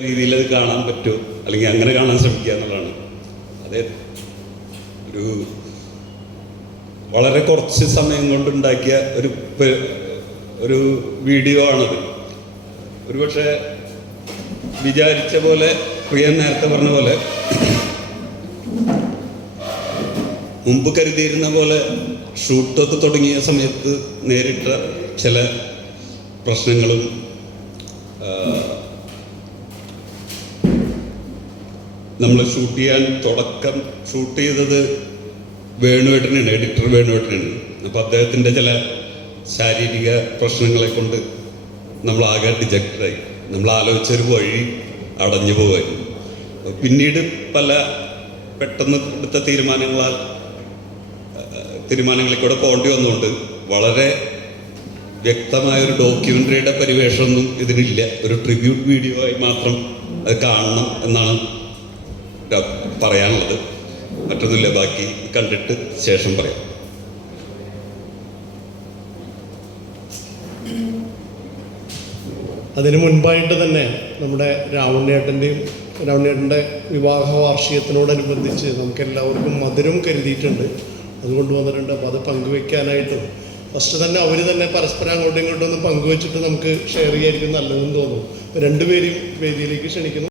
രീതിയിൽ അത് കാണാൻ പറ്റുമോ, അല്ലെങ്കിൽ അങ്ങനെ കാണാൻ ശ്രമിക്കുക എന്നുള്ളതാണ്. അതെ, ഒരു വളരെ കുറച്ച് സമയം കൊണ്ടുണ്ടാക്കിയ ഒരു വീഡിയോ ആണത്. ഒരുപക്ഷെ വിചാരിച്ച പോലെ, പ്രിയൻ നേരത്തെ പറഞ്ഞ പോലെ, മുമ്പ് കരുതിയിരുന്ന പോലെ ഷൂട്ടൊക്കെ തുടങ്ങിയ സമയത്ത് നേരിട്ട ചില പ്രശ്നങ്ങളും നമ്മൾ ഷൂട്ട് ചെയ്തത് വേണുവേട്ടനാണ്, എഡിറ്റർ വേണുവേട്ടനാണ്. അപ്പോൾ അദ്ദേഹത്തിൻ്റെ ചില ശാരീരിക പ്രശ്നങ്ങളെ കൊണ്ട് നമ്മളാകെ ഡിജക്റ്റഡായി. നമ്മൾ ആലോചിച്ചൊരു വഴി അടഞ്ഞു പോവായിരുന്നു. പിന്നീട് പല പെട്ടെന്ന് എടുത്ത തീരുമാനങ്ങളിൽ കൂടെ പോകേണ്ടി വന്നുകൊണ്ട് വളരെ വ്യക്തമായൊരു ഡോക്യുമെൻ്ററിയുടെ പരിവേഷമൊന്നും ഇതിനില്ല. ഒരു ട്രിബ്യൂട്ട് വീഡിയോ ആയി മാത്രം അത് കാണണം എന്നാണ് പറയാനുള്ളത്. മറ്റൊന്നുമില്ല, ബാക്കി കണ്ടിട്ട് ശേഷം പറയാം. അതിനു മുൻപായിട്ട് തന്നെ നമ്മുടെ രാവണേട്ടൻ്റെ വിവാഹ വാർഷികത്തിനോടനുബന്ധിച്ച് നമുക്കെല്ലാവർക്കും മധുരം കരുതിയിട്ടുണ്ട്, അത് കൊണ്ടുവന്നിട്ടുണ്ട്. അപ്പോൾ അത് പങ്കുവെക്കാനായിട്ടും ഫസ്റ്റ് തന്നെ അവർ തന്നെ പരസ്പരം അങ്ങോട്ടും ഇങ്ങോട്ടും ഒന്ന് പങ്കുവെച്ചിട്ട് നമുക്ക് ഷെയർ ചെയ്യായിരിക്കും നല്ലതെന്ന് തോന്നുന്നു. അപ്പോൾ രണ്ടുപേരും വേദിയിലേക്ക് ക്ഷണിക്കുന്നു.